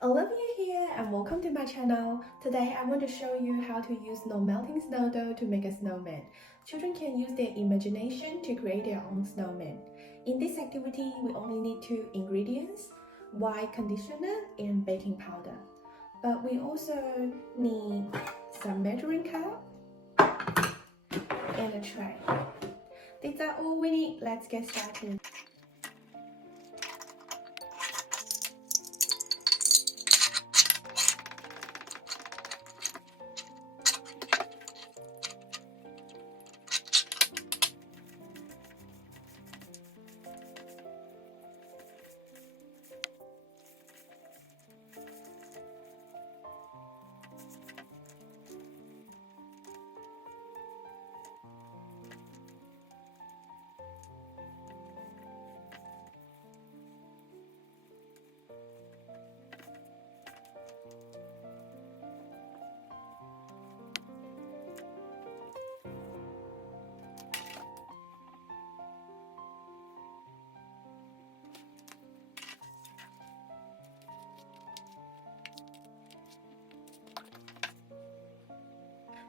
Olivia here and welcome to my channel. Today I want to show you how to use melting snow dough to make a snowman. Children can use their imagination to create their own snowman. In this activity, we only need 2 ingredients, white conditioner and baking powder. But we also need some measuring cup and a tray. These are all we need. Let's get started.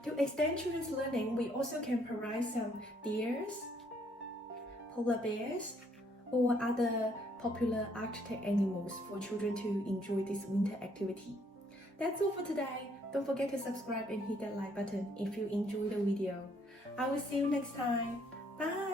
To extend children's learning, we also can provide some deers, polar bears, or other popular Arctic animals for children to enjoy this winter activity. That's all for today. Don't forget to subscribe and hit that like button if you enjoyed the video. I will see you next time. Bye!